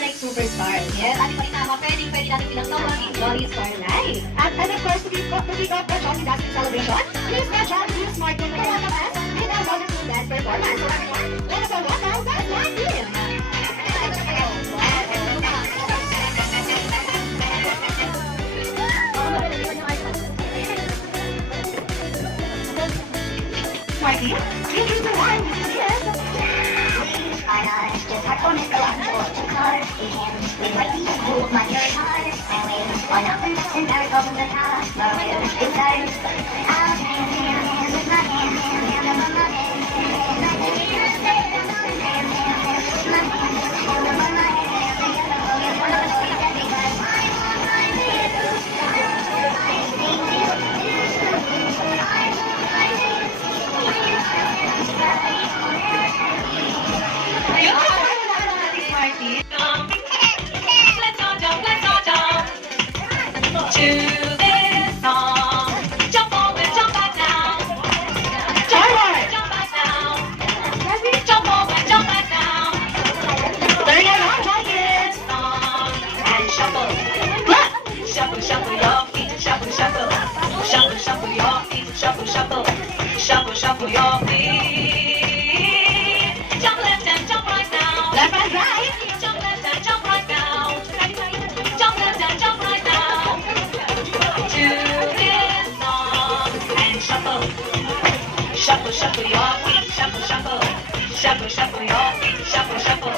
like superstars. Yes, ating palinama, pwede natin bilang tawagin Jolly Star Live. And of course, to kick off the Jolly Dancing Celebration, please watch out to Smart Team for welcome us with our wonderful dance performance. So everyone, let us all welcome the Smart Team. Smart Team, introduce the one, yes. Just hardcore go out for 2 cars. We can leave like these, move my ears hard. And we on up and very open the car. But we are inside. I'll hand with my hand above my head. And I can hear it say, hand with my hand above my head. One of the streets that because I want my news. I think you do. I want my news. To this song, jump forward, jump back now. Jump forward, jump back now. Jump forward, jump back now. There you go, join this song and shuffle. Shuffle, shuffle your feet, shuffle, shuffle. Shuffle, shuffle your feet, shuffle, shuffle. Shuffle, shuffle your feet. Jump left and jump right now. Left and right. Jump left and jump right now. Jump left and jump right now. To this song and shuffle. Shuffle, shuffle your feet, shuffle, shuffle. Shuffle, shuffle your feet, shuffle, shuffle.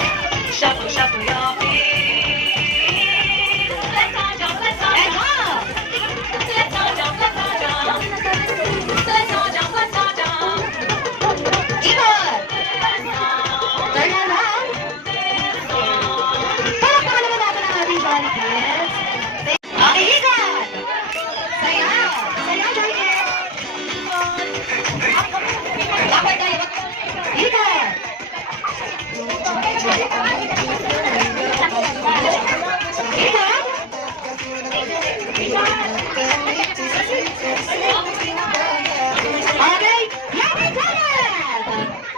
Shuffle, shuffle your feet. Let's all jump, let's all jump. Let's all jump, let's all jump. Let's all jump, let's all jump. Ikot. Turn around. Palakpakan naman natin ang ating Jolly Kids. Okay, ikot. Sayaw. Sayaw, Jolly Kids. Backward tayo. Ikot. Ikot. Okay, Happy Planet!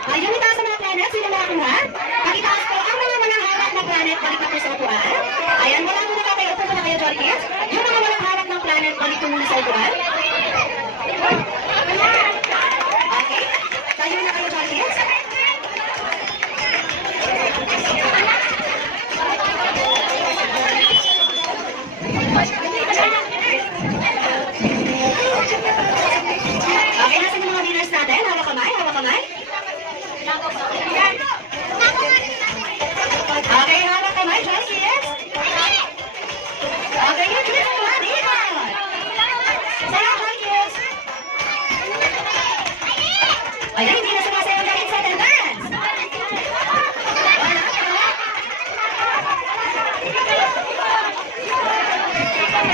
Ayun, itaas ang mga planet. Sino nakakuha? Pakitaas po ang mga walang hawak na planet. Balik na po sa upuan. Ayan, wala muna kayo. Upo muna kayo, Jolly Kids. Yung mga walang hawak ng planet, balik po muna sa upuan. Okay, tayo na kayo, Jolly Kids. Okay, nasa yung mga winners natin? Hawak kamay, hawak kamay. Okay, hawak kamay, Jolly Kids. Okay, you choose one, ikot. Sayaw, Jolly Kids. Ayan, hindi na sumasayaw dahil sa attendance.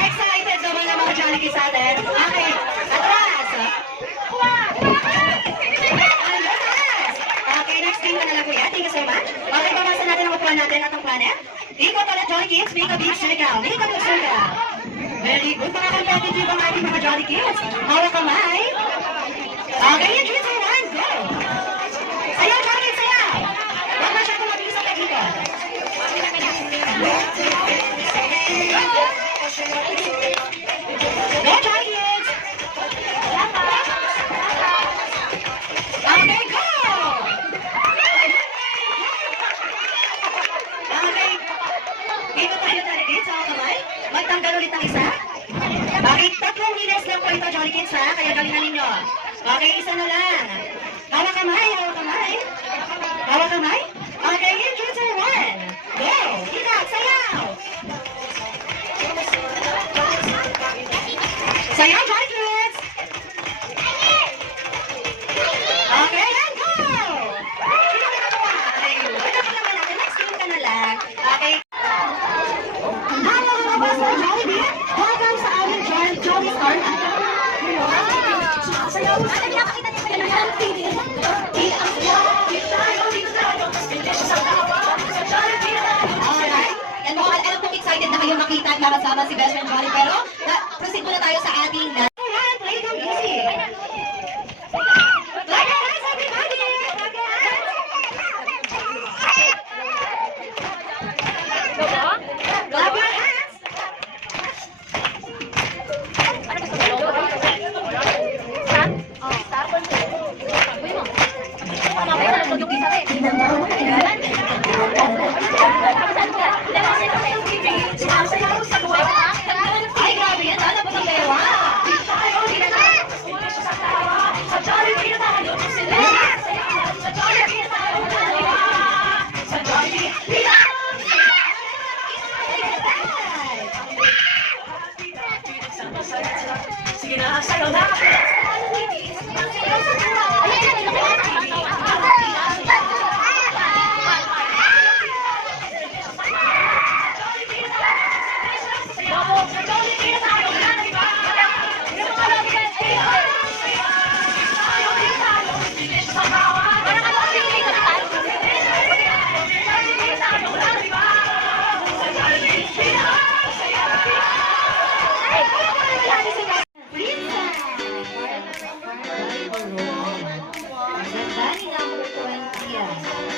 Excited naman ang mga Jolly Kids natin. Okay, atras. Okay, next time ka na lang kuya. Thank you so much. Okay, babasan natin ang upuan natin at ang planet. Ikot ulit, Jolly Kids. Make a big circle. Make a big circle. Very good. Mga competitive ang ating mga Jolly Kids. Hawak kamay. Okay, in 3, 2, 1, go! Sayaw, Jolly Kids, sayaw! Huwag masyadong mabilis ang tekniko. Go, Jolly Kids! Okay, go! Okay. Dito tayo, Jolly Kids. Hawak kamay. Magtanggal ulit ang isa. Okay, 3 minutes lang po ito, Jolly Kids, ha? Kaya galingan ninyo. Okay, isa na lang. Hawak kamay, hawak kamay. Hawak kamay. Okay, in 3, 2, 1. Go! Ikot, sayaw! Sayaw, Jolly Kids! Okay, and go! Sino ka nakuha? Okay, wala ka naman natin. Next game ka na lang. Okay. Hello, mga boss ng Jollibee. Welcome sa aming Jolly Star. Sayaw! Alright. Yan mo, alam kong excited na kayo makita at makasama si Best Friend Jolly. Pero, proceed muna tayo sa ating alright, play it easy. Like it, guys, everybody! Yeah.